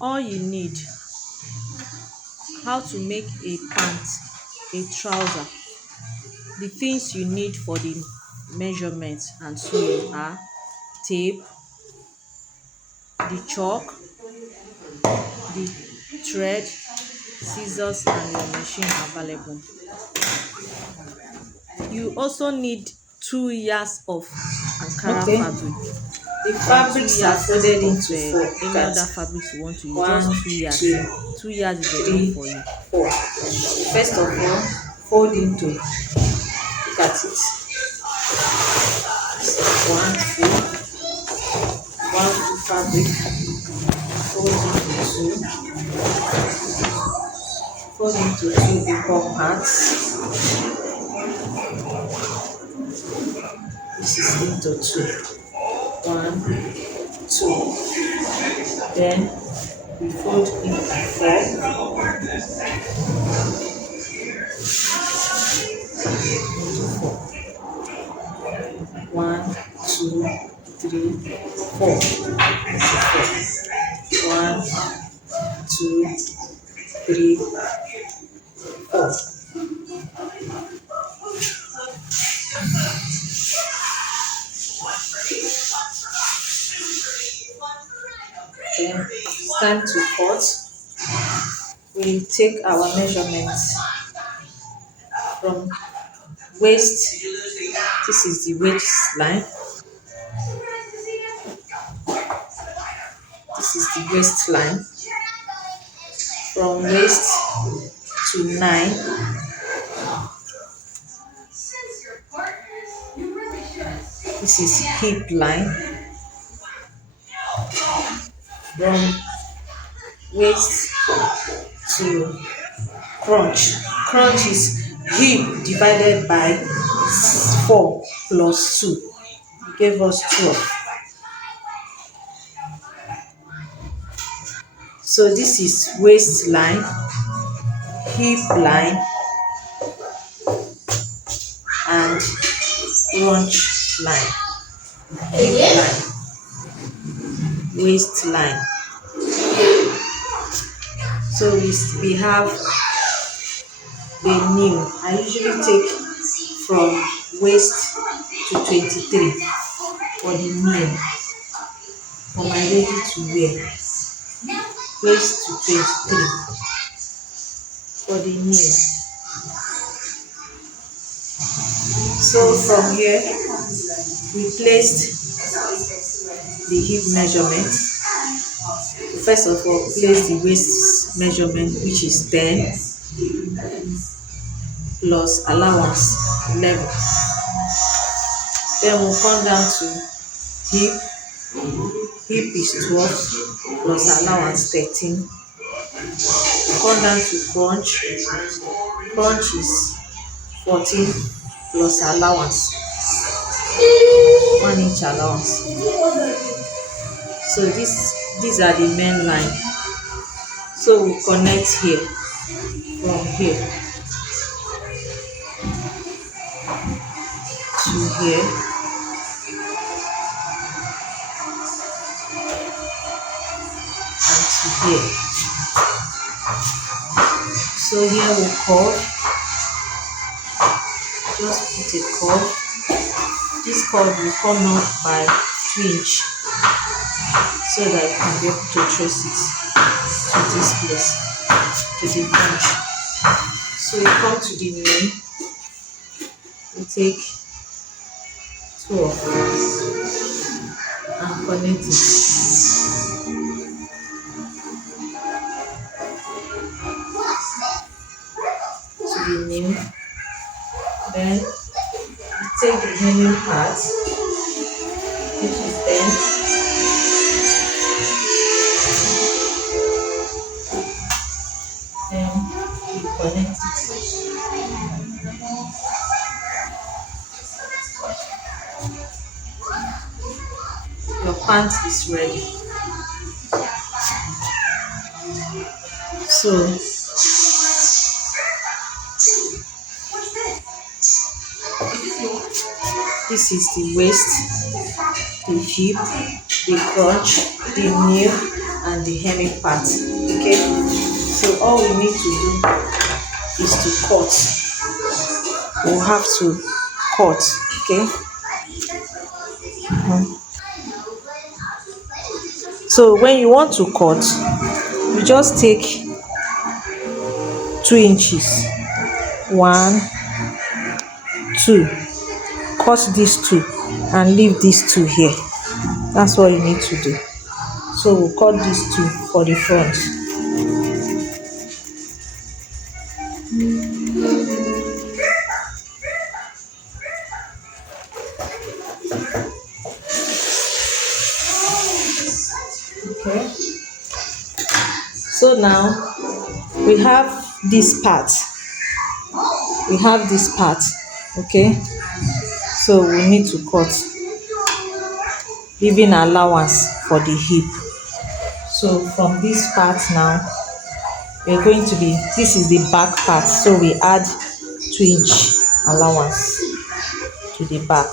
All you need: how to make a pant, a trouser. The things you need for the measurement and sewing are tape, the chalk, the thread, scissors and your machine available. You also need 2 yards of Ankara Okay. fabric The and two fabrics are yards folded of into four. Look any at other fabrics you want to use. one, Just 2 yards. two, 2 yards is enough three, for you. four. First of all, fold into. Look at it. One, two fabric. Fold into two. Fold into two equal parts. This is into two. One, two. Then we fold into four. One, two, three, four. One, two, three, four. Then it's time to cut. We take our measurements from waist. This is the waistline. This is the waistline. From waist to nine. This is hip line. From waist to crunch. Crunch is hip divided by 4 plus 2. It gave us 12. So this is waistline, hip line, and crunch line. Hip line, waistline. So we have the new. I usually take from waist to 23 for the new, for my ready to wear. Waist to 23 for the new. So from here we placed the hip measurement. First of all, place the waist measurement, which is 10 plus allowance 11. Then we'll come down to hip. Hip is 12 plus allowance 13. Come down to crunch. Crunch is 14 plus allowance 1 inch allowance. So these are the main line. So we connect here, from here to here, and to here. So here we curve. Just put a curve. This curve will come out by 2 inch, so that you can be able to trace it to this place, to the punch. So you come to the nail, you take 12 and connect it to the nail. Then you take the remaining part, which is 10, then you connect it. Your pant is ready. So this is the waist, the hip, the crotch, the nail, and and the hemming part. Okay, so all we need to do is to cut. We'll have to cut. Okay, so when you want to cut, you just take 2 inches, 1, 2, cut these two and leave these two here. That's what you need to do. So we'll cut these two for the front. Okay, so now we have this part. Okay, so we need to cut, leaving allowance for the hip. So from this part now, we're going to be, this is the back part, so we add 2 inch allowance to the back.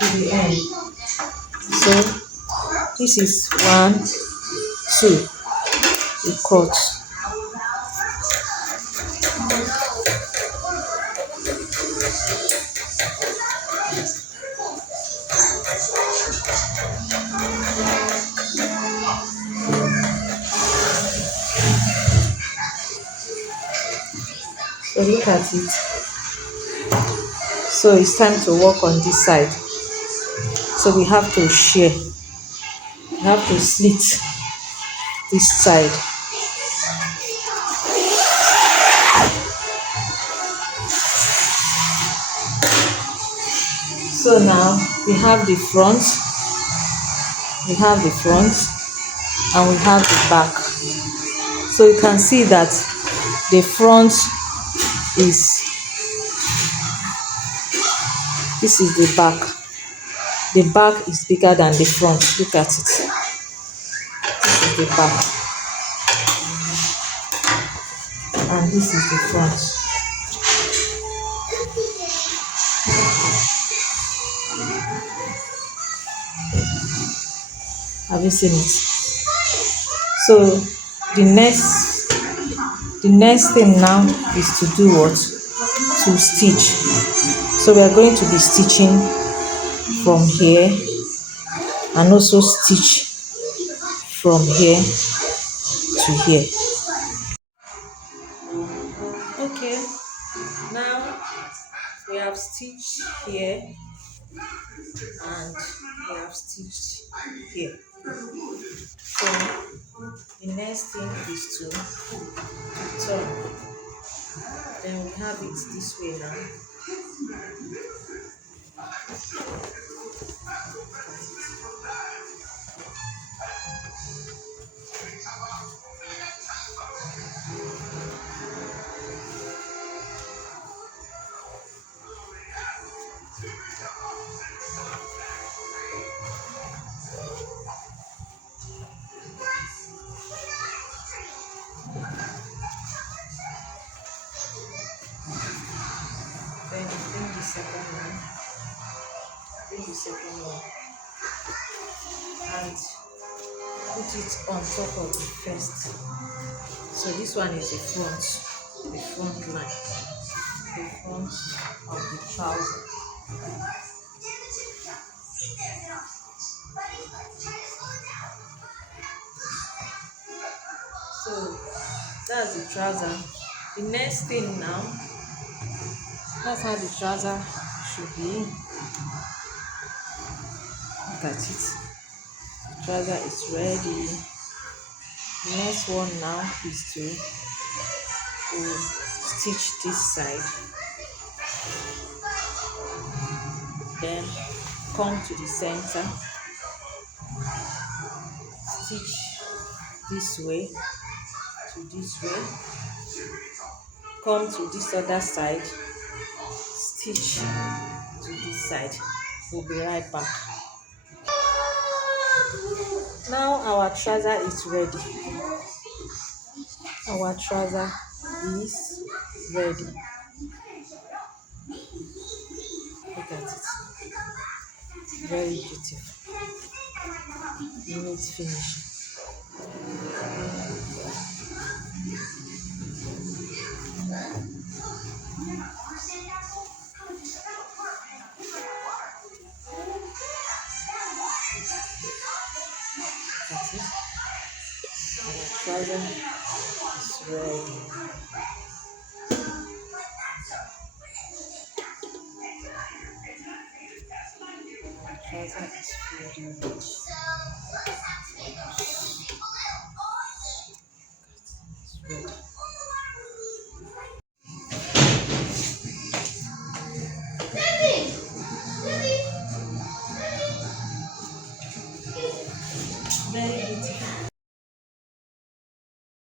To the end. So this is 1, 2, we cut. So look at it. So it's time to work on this side. So we have to shear. We have to slit this side. So now we have the front, and we have the back. So you can see that the front is, this is the back. The back is bigger than the front. Look at it. This is the back. And this is the front. Have you seen it? So the next thing now is to do what? To stitch. So we are going to be stitching from here and also stitch from here to here. Okay, now we have stitched here and we have stitched here. So the next thing is to turn. Then we have it this way now. Then bring the second one. And put it on top of the first. So this one is the front line, the front of the trouser. So that's the trouser. The next thing now, that's how the trouser should be. Look at it. The trouser is ready. The next one now is to stitch this side. Then come to the center. Stitch this way. to this way, come to this other side, stitch to this side. We'll be right back. Now our trouser is ready. Our trouser is ready. Look at it. Very beautiful. Neat finish. That's it. Our trouser is ready. Our trouser is ready. It's ready. Very beautiful.